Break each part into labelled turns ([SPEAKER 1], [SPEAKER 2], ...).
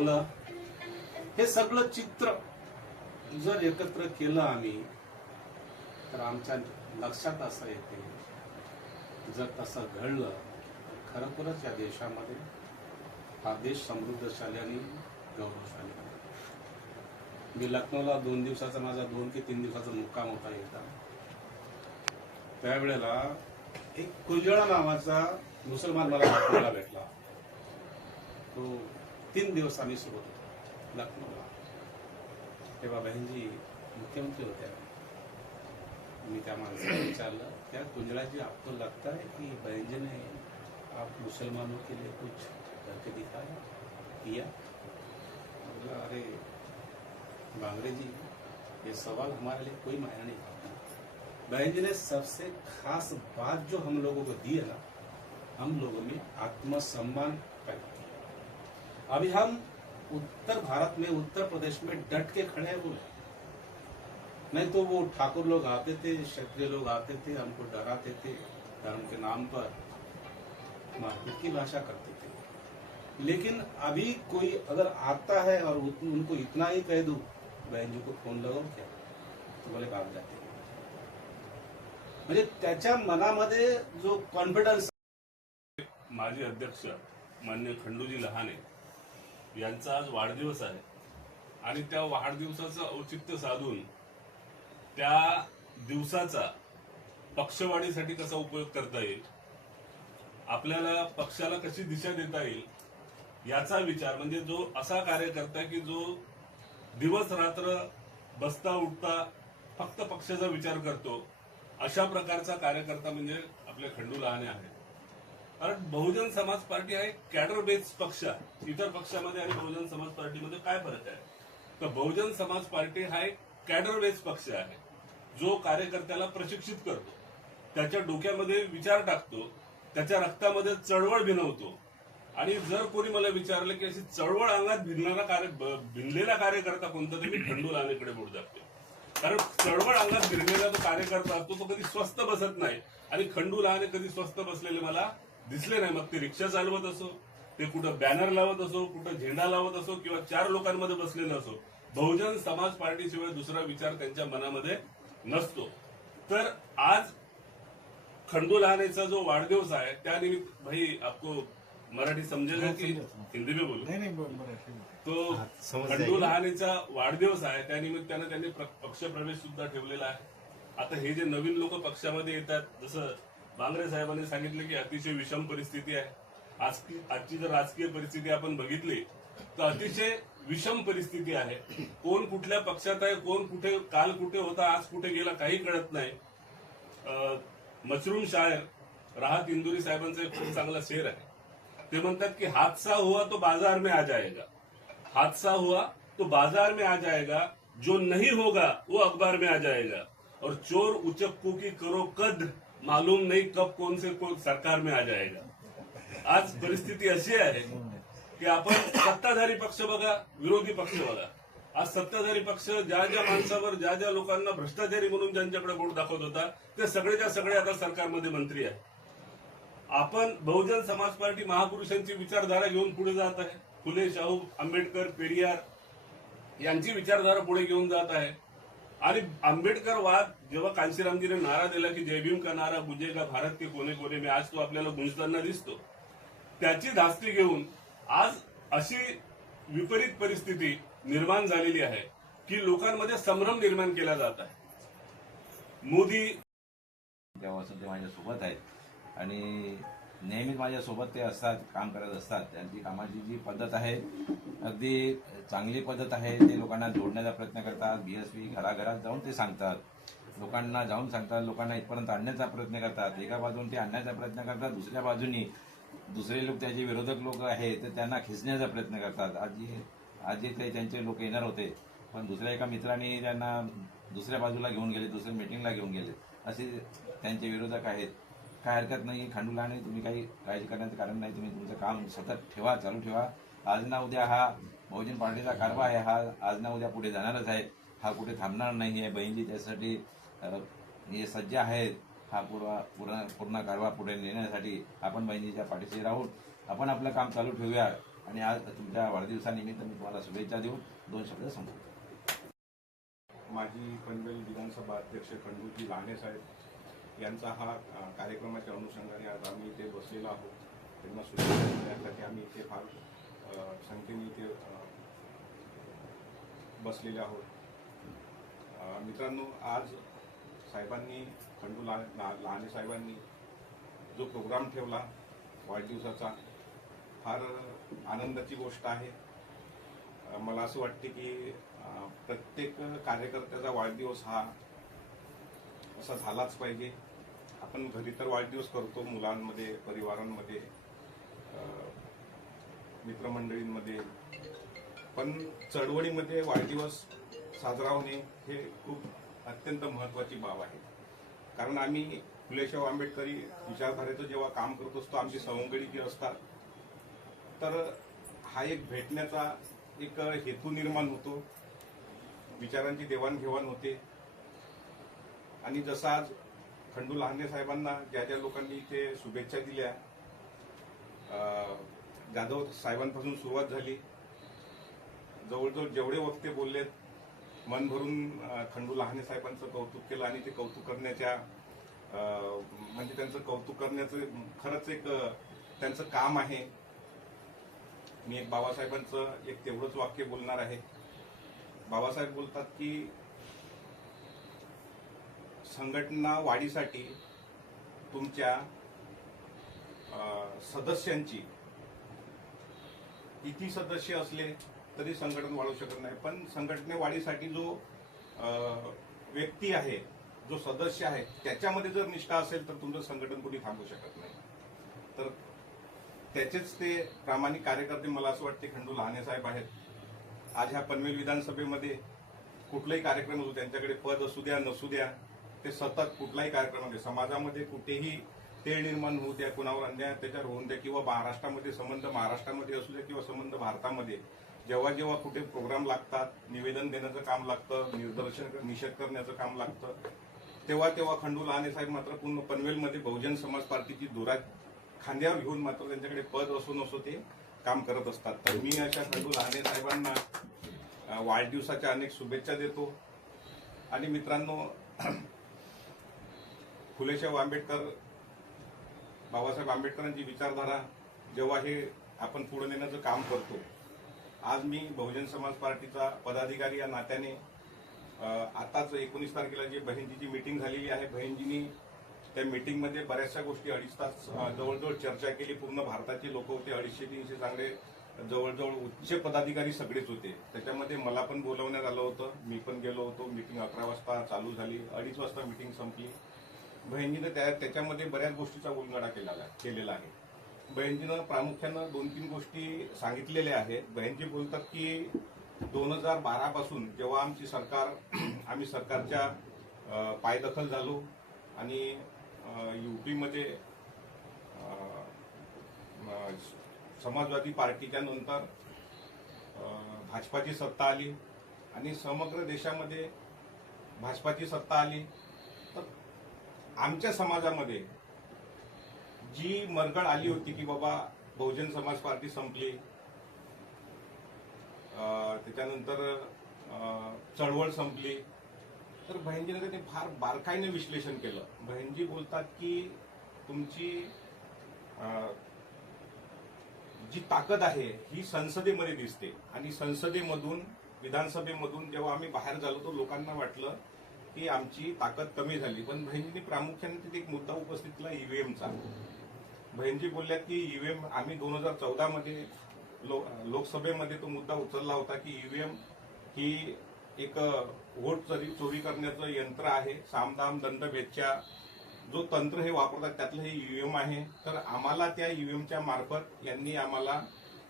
[SPEAKER 1] लावलं. हे सगळं चित्र जर एकत्र केलं आम्ही तर आमच्या लक्षात असं येते जर तसं घडलं तर खरोखरच या देशामध्ये हा देश समृद्धशाली आणि गौरवशाली मी लखनौला दोन दिवसाचा माझा दोन ते तीन दिवसाचा मुक्काम होता एकदा. त्यावेळेला एक कुजळा नावाचा मुसलमान मला लखनौला भेटला. तो तीन दिवस आम्ही सोबत होतो. लखनौला. तेव्हा बहनजी मुख्यमंत्री होत्या. मी त्या विचारलं क्या कुंजड़ा आपको लगता है कि बहन जी ने आप मुसलमानों के लिए कुछ करके दिखाया? किया? बोला, अरे बांगड़े जी, ये सवाल हमारे लिए कोई मायने नहीं रखता। बहन जी ने सबसे खास बात जो हम लोगों को दी है ना, हम लोगों में आत्मसम्मान अभी हम उत्तर भारत में, उत्तर प्रदेश में डट के खड़े हुए नहीं तो वो ठाकुर लोग आते थे, क्षत्रिय लोग आते थे, हमको डराते थे धर्म के नाम पर। मारपीट की भाषा करते थे। लेकिन अभी कोई अगर आता है और उनको इतना ही कह दू, बहन जी को फ़ोन लगाओ क्या? तो बोले भाग जाते. म्हणजे त्याच्या मनामध्ये जो कॉन्फिडन्स
[SPEAKER 2] माजी अध्यक्ष मान्य खंडूजी लहाने यांचा आज वाढदिवस आहे. आणि त्या वाढदिवसाचं औचित्य साधून त्या दिवसाचा पक्षवाढीसाठी कसा उपयोग करता येईल आपल्याला पक्षाला कशी दिशा देता येईल याचा विचार म्हणजे जो असा कार्यकर्ता की जो दिवस रात्र बसता उठता फक्त पक्षाचा विचार करतो अशा प्रकारचा कार्यकर्ता म्हणजे आपले खंडू लहाने आहे. कारण बहुजन समाज पार्टी हा एक कॅडर बेस्ड पक्ष आहे. इतर पक्षामध्ये आणि बहुजन समाज पार्टीमध्ये काय फरक आहे? तर बहुजन समाज पार्टी हा एक कॅडर बेस्ड पक्ष आहे. जो कार्यकर्त्याला प्रशिक्षित करतो. त्याच्या डोक्यामध्ये विचार टाकतो. त्याच्या रक्तामध्ये चळवळ भिनवतो. आणि जर कोणी मला विचारलं की अशी चळवळ अंगात भिनणारा कार्य भिनलेला कार्यकर्ता कोणता तर मी खंडू लानेकडे बोट दाखते कारण चळवळ अंगात भिनलेला जो कार्यकर्ता असतो तो कधी स्वस्त बसत नाही. आणि खंडू लहाने कधी स्वस्त बसलेले मला दिसले नाही. मग ते रिक्षा चालवत असो ते कुठं बॅनर लावत असो कुठं झेंडा लावत असो किंवा चार लोकांमध्ये बसलेलं असो बहुजन समाज पार्टीशिवाय दुसरा विचार त्यांच्या मनामध्ये नसतो. तर आज खंडू लहानेचा जो वाढदिवस आहे त्यानिमित्त भाई आपको मराठी समजेगा की हिंदी में बोलू?
[SPEAKER 3] नहीं नहीं
[SPEAKER 2] तो खंडू लहानेचा वाढदिवस आहे त्यानिमित्तानं त्यांनी प्र- पक्षप्रवेश सुद्धा ठेवलेला आहे. आता हे जे नवीन लोक पक्षामध्ये येतात जसं बांगरे साहेबांनी सांगितलं की अतिशय विषम परिस्थिती आहे. आज आजची जर राजकीय परिस्थिती आपण बघितली तर अतिशय विषम परिस्थिती आहे. कोण कुठल्या पक्षात आहे कोण कुठे काल कुठे होता आज कुठे गेला काही कळत नाही. मशरूम शायर राहत इंदुरी साहेबांचा एक खूप चांगला शेर आहे. ते म्हणतात की हादसा हुआ तो बाजार में आ जाएगा. हादसा हुआ तो बाजार में आ जाएगा जो नहीं होगा वो अखबार में आ जाएगा. और चोर उचक्कू की करो कद मालूम नहीं कब कौन से कौन सरकार में आ जाएगा। आज परिस्थिती अशी आहे की आपण सत्ताधारी पक्ष बघा विरोधी पक्ष बघा आज सत्ताधारी पक्ष ज्या ज्या माणसावर ज्या ज्या लोकांना भ्रष्टाचारी म्हणून ज्यांच्याकडे बोट दाखवत होता ते सगळेच्या सगळे आता सरकारमध्ये मंत्री आहे आपण बहुजन समाज पार्टी महापुरुषांची विचारधारा घेऊन पुढे जात आहे. फुले शाहू आंबेडकर पेरियार यांची विचारधारा पुढे घेऊन जात आहे. आणि आंबेडकर वाद जेव्हा कांशीरामजीने नारा दिला की जय भीम का नारा गुंजेगा भारत के कोने कोने में आज तो आपल्याला गुंजताना दिसतो. त्याची धास्ती घेऊन आज अशी विपरीत परिस्थिती निर्माण झालेली आहे की लोकांमध्ये संभ्रम निर्माण केला जात आहे. मोदी
[SPEAKER 4] तेव्हा सध्या माझ्यासोबत आहेत. आणि नेहमीच माझ्यासोबत ते असतात काम करत असतात. त्यांची कामाची जी पद्धत आहे अगदी चांगली पद्धत आहे. ते लोकांना जोडण्याचा प्रयत्न करतात बी एस पी घराघरात जाऊन ते सांगतात. लोकांना जाऊन सांगतात लोकांना इथपर्यंत आणण्याचा प्रयत्न करतात. एका बाजून ते आणण्याचा प्रयत्न करतात दुसऱ्या बाजूनी दुसरे लोक त्याचे विरोधक लोक आहेत तर त्यांना खिसण्याचा प्रयत्न करतात. आजी आजी ते त्यांचे लोक येणार होते पण दुसऱ्या एका मित्राने त्यांना दुसऱ्या बाजूला घेऊन गेले दुसऱ्या मिटिंगला घेऊन गेले. असे त्यांचे विरोधक आहेत. काय हरकत नाही खांडूला नाही तुम्ही काही काळजी करण्याचं कारण नाही तुम्ही तुमचं काम सतत ठेवा चालू ठेवा. आज ना उद्या हा बहुजन पार्टीचा कारवा आहे हा आज ना उद्या पुढे जाणारच आहे. हा कुठे थांबणार नाही आहे बहिणी त्यासाठी हे सज्ज आहेत. हा पूर्वा पूर्ण पूर्ण कारवा पुढे नेण्यासाठी आपण बहिणीच्या पाठीशी राहून आपण आपलं काम चालू ठेवूया. आणि आज तुमच्या वाढदिवसानिमित्त मी तुम्हाला शुभेच्छा देऊन दोन शब्द सांगतो
[SPEAKER 3] माजी पनवेल विधानसभा अध्यक्ष खंडूजी लांडे साहेब यांचा हा कार्यक्रमाच्या अनुषंगाने आज आम्ही इथे बसलेलो आहोत. त्यांना शुभेच्छा देण्यासाठी आम्ही इथे फार संख्येने इथे बसलेले आहोत. मित्रांनो आज साहेबांनी खंडू ला लहाने साहेबांनी जो प्रोग्राम ठेवला वाढदिवसाचा फार आनंदाची गोष्ट आहे. मला असं वाटते की प्रत्येक कार्यकर्त्याचा वाढदिवस हा असा झालाच पाहिजे. आपण घरी तर वाढदिवस करतो मुलांमध्ये परिवारांमध्ये मित्रमंडळींमध्ये. पण चळवळीमध्ये वाढदिवस साजरा होणे हे खूप अत्यंत महत्वाची बाब आहे. कारण आम्ही फुलेशाह आंबेडकरी विचारधारेचं जेव्हा काम करत असतो आमची सवंगडी जी असतात तर हा एक भेटण्याचा एक हेतू निर्माण होतो. विचारांची देवाणघेवाण होते. आणि जसं आज खंडू लहाने साहेबांना ज्या ज्या लोकांनी इथे शुभेच्छा दिल्या जाधव साहेबांपासून सुरुवात झाली. जवळजवळ जेवढे वक्ते बोललेत मन भरून खंडू लहाने साहेबांचं कौतुक केलं आणि ते कौतुक करण्याच्या म्हणजे त्यांचं कौतुक करण्याचं खरंच एक त्यांचं काम आहे. मी एक बाबासाहेबांचं एक तेवढंच वाक्य बोलणार आहे. बाबासाहेब बोलतात की संघटना वाढीसाठी तुमच्या सदस्यांची किती सदस्य असले तरी संघटन वाढू शकत नाही. पण संघटने वाढीसाठी जो व्यक्ती आहे जो सदस्य आहे त्याच्यामध्ये जर निष्ठा असेल तर तुमचं संघटन कुणी थांबू शकत नाही. तर त्याचेच ते प्रामाणिक कार्यकर्ते मला असं वाटते खंडू लहाने साहेब आहेत. आज ह्या पनवेल विधानसभेमध्ये कुठलाही कार्यक्रम असू त्यांच्याकडे पद असू द्या नसू द्या ते सतत कुठलाही कार्यक्रम कार्यक्रमामध्ये समाजामध्ये कुठेही तेळ निर्माण होऊ द्या कुणावर अन्याय त्याच्यावर होऊन द्या किंवा महाराष्ट्रामध्ये संबंध महाराष्ट्रामध्ये असू द्या किंवा संबंध भारतामध्ये जेव्हा जेव्हा कुठे प्रोग्राम लागतात निवेदन देण्याचं काम लागतं निर्दर्शन निषेध करण्याचं काम लागतं तेव्हा तेव्हा खंडू लहाने साहेब मात्र पूर्ण पनवेलमध्ये बहुजन समाज पार्टीची धुरा खांद्यावर घेऊन मात्र त्यांच्याकडे पद असो नसो ते काम करत असतात. तर मी अशा खंडू लहाने साहेबांना वाढदिवसाच्या अनेक शुभेच्छा देतो. आणि मित्रांनो फुलेशाहू आंबेडकर बाबासाहेब आंबेडकरांची विचारधारा जेव्हा हे आपण पुढे नेण्याचं काम करतो आज मी बहुजन समाज पार्टीचा पदाधिकारी या नात्याने आताच एकोणीस तारखेला जी बहिणजीची मीटिंग झालेली आहे बहिणजींनी त्या मीटिंगमध्ये बऱ्याचशा गोष्टी अडीच तास जवळजवळ चर्चा केली. पूर्ण भारताचे लोक होते अडीचशे तीनशे चांगले जवळजवळ उच्च पदाधिकारी सगळेच होते. त्याच्यामध्ये मला पण बोलवण्यात आलं होतं मी पण गेलो होतो. मीटिंग अकरा वाजता चालू झाली. अडीच वाजता मीटिंग संपली. बहिणीनं त्या त्याच्यामध्ये बऱ्याच गोष्टीचा उलगडा केलेला केलेला आहे. बहिणजीनं प्रामुख्यानं दोन तीन गोष्टी सांगितलेल्या आहेत. बहिणजी बोलतात की दोन हजार बारापासून जेव्हा आमची सरकार आम्ही सरकारच्या पायदखल झालो आणि युपीमध्ये समाजवादी पार्टीच्या नंतर भाजपाची सत्ता आली आणि समग्र देशामध्ये भाजपाची सत्ता आली. आमच्या समाजामध्ये जी मरगळ आली होती की बाबा बहुजन समाज पार्टी संपली त्याच्यानंतर चळवळ संपली तर बहिणजीने ते फार बारकाईने विश्लेषण केलं. बहिणजी बोलतात की तुमची जी ताकद आहे ही संसदेमध्ये दिसते. आणि संसदेमधून विधानसभेमधून जेव्हा आम्ही बाहेर झालो तर लोकांना वाटलं की आमची ताकद कमी झाली. पण बहिणींनी प्रामुख्याने तिथे एक मुद्दा उपस्थित केला ईव्हीएमचा. बहिणजी बोलल्या की ईव्हीएम आम्ही दोन हजार चौदा मध्ये लो- लोकसभेमध्ये तो मुद्दा उचलला होता की ईव्हीएम ही एक वोट चोरी चोरी करण्याचं यंत्र आहे सामदाम दंडभेदच्या जो तंत्र हे वापरतात त्यातलं हे ईव्हीएम आहे. तर आम्हाला त्या ईव्हीएमच्या मार्फत यांनी आम्हाला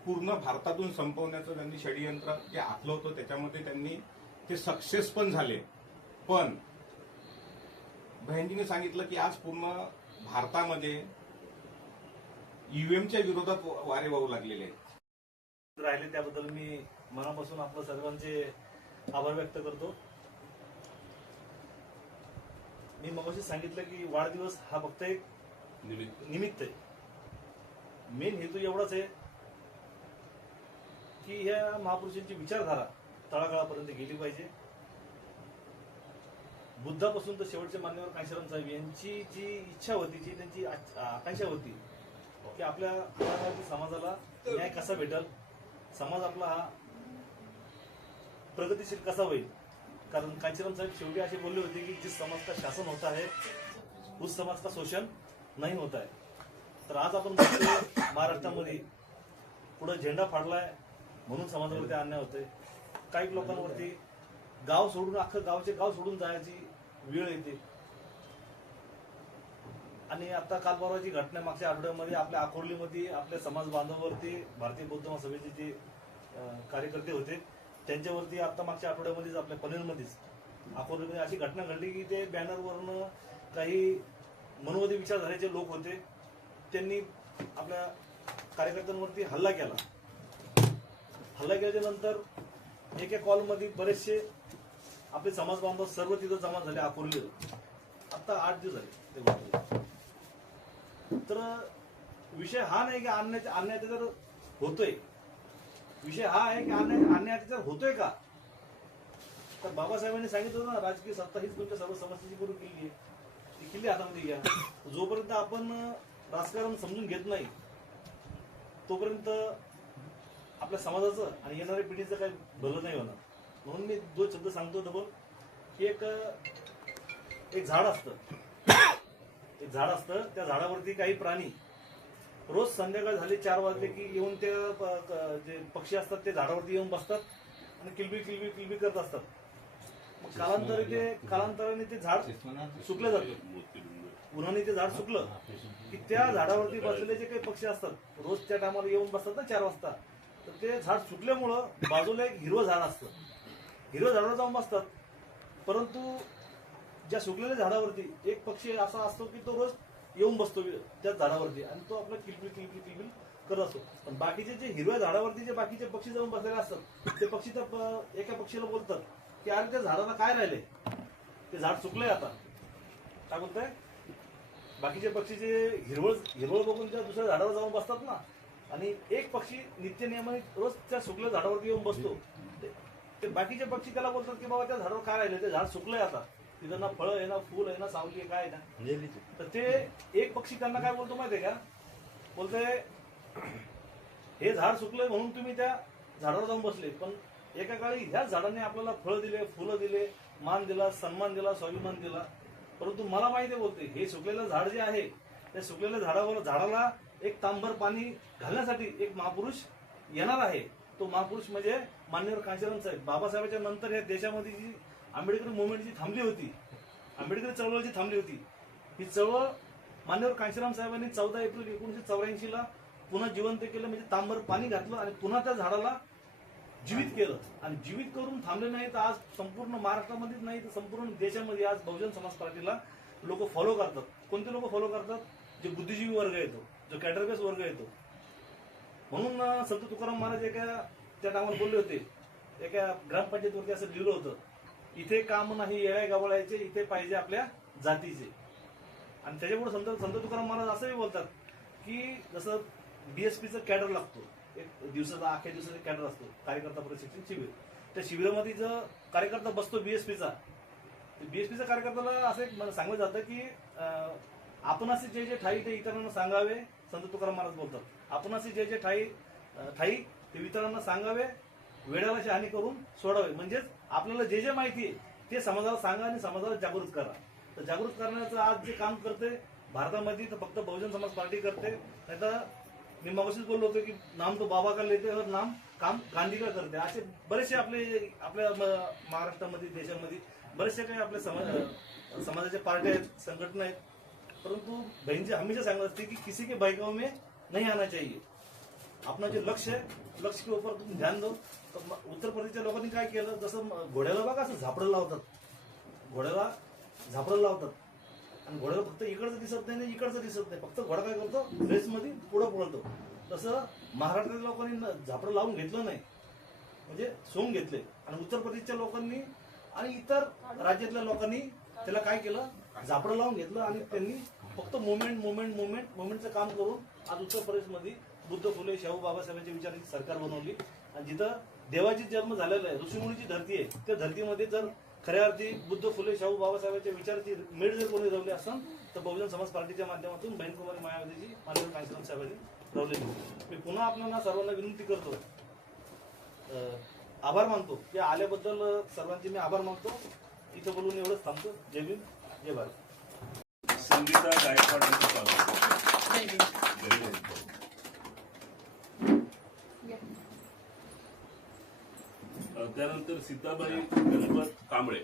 [SPEAKER 3] पूर्ण भारतातून संपवण्याचं त्यांनी षडयंत्र जे आखलं होतं त्याच्यामध्ये त्यांनी ते सक्सेस पण झाले. पण बहिणजीने सांगितलं की आज पूर्ण भारतामध्ये ईव्हीएमच्या विरोधात वारे वाहू लागलेले आहेत.
[SPEAKER 5] राहिले त्याबद्दल मी मनापासून आपलं सर्वांचे आभार व्यक्त करतो. मी मगाशी सांगितलं की वाढदिवस हा फक्त एक
[SPEAKER 2] निमित्त.
[SPEAKER 5] निमित्त आहे. मेन हेतू एवढाच आहे की ह्या महापुरुषांची विचारधारा तळागाळापर्यंत गेली पाहिजे. बुद्धापासून तर शेवटचे मान्यवर कांशीराम साहेब यांची जी इच्छा होती जी त्यांची आकांक्षा होती की आपल्या समाजाला न्याय कसा भेटल समाज आपला हा प्रगतीशील कसा होईल? कारण कांचीराम साहेब शेवटी असे बोलले होते की जिस समाज का शासन होता है उस समाज का शोषण नाही होत आहे. तर आज आपण महाराष्ट्रामध्ये पुढे झेंडा फाडलाय म्हणून समाजावरती अन्याय होते काही लोकांवरती गाव सोडून अख्खं गावचे गाव सोडून जायची वेळ येते आणि आता काल परवाची घटना मागच्या आठवड्यामध्ये आपल्या अकोर्लीमध्ये आपल्या समाज बांधवावरती भारतीय बौद्ध महासभेचे जे कार्यकर्ते होते त्यांच्यावरती आता मागच्या आठवड्यामध्येच आपल्या पनवेलमध्येच अकोर्लीमध्ये अशी घटना घडली की ते बॅनरवरनं काही मनोवादी विचारधारेचे लोक होते. त्यांनी आपल्या कार्यकर्त्यांवरती हल्ला केला. हल्ला केल्याच्यानंतर एका कॉलमध्ये बरेचसे आपले समाज बांधव सर्व तिथं जमा झाले अकोर्ली आता आठ दिवस झाले ते तर विषय हा नाही की अन्याय अन्याय जर होतोय. विषय हा आहे की अन्याय अन्याय जर होतोय का? तर बाबासाहेबांनी सांगितलं होतं ना राजकीय सत्ता हीच तुमच्या सर्व समस्येची करून केली आहे. ती किल्ली हातामध्ये घ्या जोपर्यंत आपण राजकारण समजून घेत नाही तोपर्यंत आपल्या समाजाचं आणि येणाऱ्या पिढीचं काही भलं नाही होणार. म्हणून मी दोन शब्द सांगतो डबल की एक एक झाड असतं. एक झाड असतं त्या झाडावरती काही प्राणी रोज संध्याकाळ झाली चार वाजले की येऊन ते प- क- जे पक्षी असतात ते झाडावरती येऊन बसतात आणि किलबी किलबी किलबी करत असतात. मग कालांतराने ते कालांतराने ते झाड सुकलं जातं. उन्हाने ते झाड सुकलं. की त्या झाडावरती बसलेले जे काही पक्षी असतात रोज त्या टायमाला येऊन बसतात ना चार वाजता. तर ते झाड सुकल्यामुळं बाजूला एक हिरवं झाड असतं. हिरव्या झाडावर जाऊन बसतात. परंतु ज्या सुकलेल्या झाडावरती एक पक्षी असा असतो की तो रोज येऊन बसतो त्या झाडावरती आणि तो आपला किलबिल किलबिल किलबिल करत असतो. पण बाकीचे जे हिरव्या झाडावरती जे बाकीचे पक्षी जाऊन बसलेले असतात ते पक्षी तर एका पक्षीला बोलतात की अरे त्या झाडाला काय राहिले? ते झाड सुकलंय आता. काय बोलताय? बाकीचे पक्षी जे हिरवळ हिरवळ बघून त्या दुसऱ्या झाडावर जाऊन बसतात ना आणि एक पक्षी नित्य नियमाने रोज त्या सुकल्या झाडावरती येऊन बसतो. ते- बाकीचे पक्षी त्याला बोलतात की बाबा त्या झाडावर काय राहिले ते झाड सुकलंय आता. तिथं ना फळं आहे ना फुल आहे ना सावली आहे काय आहे ना. तर ते एक पक्षी त्यांना काय बोलतो माहितीये का? बोलतोय हे झाड सुकलंय म्हणून तुम्ही त्या झाडावर जाऊन बसले. पण एका काळी ह्याच झाडाने आपल्याला फळं दिले फुलं दिले मान दिला सन्मान दिला स्वाभिमान दिला. परंतु मला माहिती आहे बोलते हे सुकलेलं झाड जे आहे त्या सुकलेल्या झाडावर झाडाला एक तांबर पाणी घालण्यासाठी एक महापुरुष येणार आहे. तो महापुरुष म्हणजे मान्यवर कांशीराम साहेब. बाबासाहेबांच्या नंतर या देशामध्ये जी आंबेडकर मुवमेंट जी थांबली होती आंबेडकर चळवळ जी थांबली होती ही चळवळ मान्यवर कांशीराम साहेबांनी चौदा एप्रिल एकोणीशे चौऱ्याऐंशी ला पुन्हा जिवंत केलं म्हणजे तांबर पाणी घातलं आणि पुन्हा त्या झाडाला जीवित केलं. आणि जीवित करून थांबले नाही तर आज संपूर्ण महाराष्ट्रामध्येच नाही तर संपूर्ण देशामध्ये आज बहुजन समाज पार्टीला लोक फॉलो करतात. कोणते लोक फॉलो करतात? जे बुद्धिजीवी वर्ग येतो जो कॅटरबेस वर्ग येतो. म्हणून संत तुकाराम महाराज एका त्या टायमाला बोलले होते. एका ग्रामपंचायतीवरती असं लिहिलं होतं. इथे काम नाही येळ्या गवळायचे इथे पाहिजे आपल्या जातीचे. आणि त्याच्यामुळे संत संत तुकाराम महाराज असंही बोलतात की जसं बीएसपीचं कॅडर लागतो. एक दिवसाचा अख्या दिवसाचा कॅडर असतो. कार्यकर्ता प्रशिक्षण शिबिर. त्या शिबिरामध्ये जो कार्यकर्ता बसतो बीएसपीचा बीएसपीचा कार्यकर्त्याला असं एक मला सांगलं जातं की आपण असे जे जे ठाई ते इतरांना सांगावे संत तुकाराम महाराज बोलतात. आपण जे जे ठाई ठाई ते इतरांना सांगावे वेळाला हानी करून सोडावे. म्हणजेच आपल्याला जे जे माहिती आहे ते समाजाला सांगा आणि समाजाला जागृत करा. तर जागृत करण्याचं आज जे काम करते भारतामध्ये तर फक्त बहुजन समाज पार्टी करते. नाही तर मी मगाशीच बोललो होतो की नाम तो बाबा का लेते और नाम काम गांधी का करते. असे बरेचसे आपले आपल्या म- महाराष्ट्रामध्ये देशामध्ये बरेचसे काही आपल्या समाज समाजाच्या पार्ट्या आहेत संघटना आहेत. परंतु बहनजी हमेशा सांगत असते की किसी के बहकाव में नहीं आना चाहिए. अपना जो लक्ष्य आहे लक्ष्य के ऊपर तुम्ही ध्यान दो. तर उत्तर प्रदेशच्या लोकांनी काय केलं? जसं घोड्याला बघा असं झापडं लावतात. घोड्याला झापडं लावतात. आणि घोड्याला फक्त इकडचं दिसत नाही आणि इकडचं दिसत नाही. फक्त घोडा काय करतो? रेसमध्ये पुढं पळतो. तसं महाराष्ट्रातल्या लोकांनी झापडं लावून घेतलं नाही. म्हणजे सोंग घेतले. आणि उत्तर प्रदेशच्या लोकांनी आणि इतर राज्यातल्या लोकांनी त्याला काय केलं? झापडं लावून घेतलं आणि त्यांनी फक्त मुवमेंट मुवमेंट मुवमेंट मुवमेंटचं काम करून आज उत्तर प्रदेशमध्ये बुद्ध फुले शाहू बाबासाहेबांच्या विचारांची सरकार बनवली. आणि जिथं देवाची जन्म झालेला आहे ऋषीमुनीची धरती आहे त्या धर्तीमध्ये जर खऱ्या अर्थी बुद्ध फुले शाहू बाबासाहेबांच्या विचाराची मेळ जर कोणी रवली असेल तर बहुजन समाज पार्टीच्या माध्यमातून बहीणकुमारी मायावतीची माननीय कांशीराम साहेबांनी रवलेली मी पुन्हा आपल्याला सर्वांना विनंती करतो अं, आभार मानतो. या आल्याबद्दल सर्वांचे मी आभार मानतो. इथं बोलून एवढंच थांबतो. जय भीम जय भारत.
[SPEAKER 2] संगीता गायकवाड त्यानंतर सीताबाई गणपत कांबळे.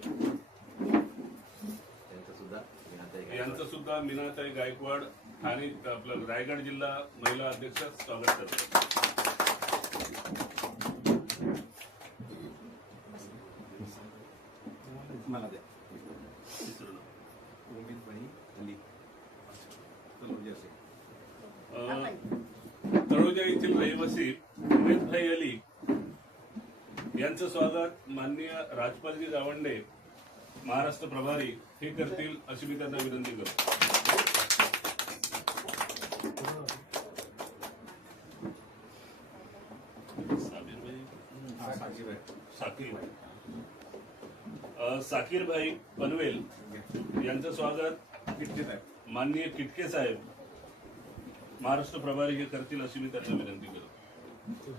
[SPEAKER 2] यांचं सुद्धा मीनाताई गायकवाड ठाणे आपलं रायगड जिल्हा महिला अध्यक्ष स्वागत करतात
[SPEAKER 3] मला द्या.
[SPEAKER 2] नाव.
[SPEAKER 3] उमेदबाई अली
[SPEAKER 2] तळोजा येथील रहिवासी उमेदभाई अली यांचं स्वागत माननीय राजपालजी गावंडे महाराष्ट्र प्रभारी हे करतील अशी मी त्यांना विनंती करतो. साकीरभाई पनवेल यांचं स्वागत माननीय किटके साहेब. महाराष्ट्र प्रभारी हे करतील अशी मी त्यांना विनंती करतो.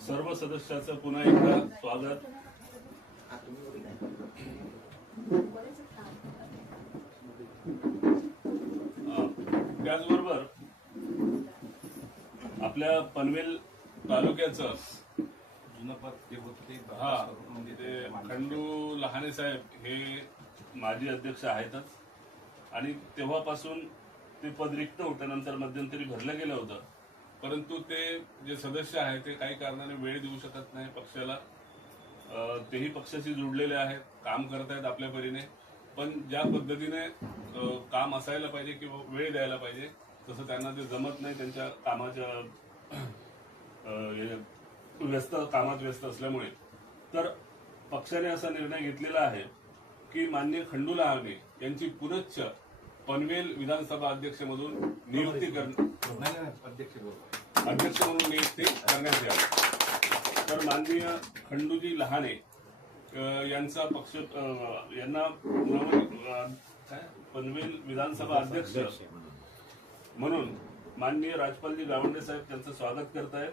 [SPEAKER 2] सर्व सदस्याचं पुन्हा एकदा स्वागत. त्याचबरोबर आपल्या पनवेल तालुक्याचं हा. खंडू लहाने साहेब हे माजी अध्यक्ष आहेतच. आणि तेव्हापासून ते पद रिक्त होतं नंतर मध्यंतरी भरलं गेलं होतं. परंतु ते जे सदस्य आहेत ते काही कारणाने वेळ देऊ शकत नाही पक्षाला. तेही पक्षाशी जुडलेले आहेत काम करत आहेत आपल्या परीने. पण ज्या पद्धतीने काम असायला पाहिजे किंवा वेळ द्यायला पाहिजे तसं त्यांना ते जमत नाही त्यांच्या कामाच्या हे व्यस्त कामात व्यस्त असल्यामुळे. तर पक्षाने असा निर्णय घेतलेला आहे की मान्य खंडू लहाने यांची पुनच्च पनवेल विधानसभा अध्यक्षमधून नियुक्ती कर
[SPEAKER 3] नाही, नाही, अध्यक्ष
[SPEAKER 2] म्हणून नियुक्ती करण्यात यावी. तर माननीय खंडूजी लहाने यांचा पक्ष यांना? पनवेल विधानसभा अध्यक्ष म्हणून माननीय राजपालजी गावंडे साहेब त्यांचं स्वागत करतायत.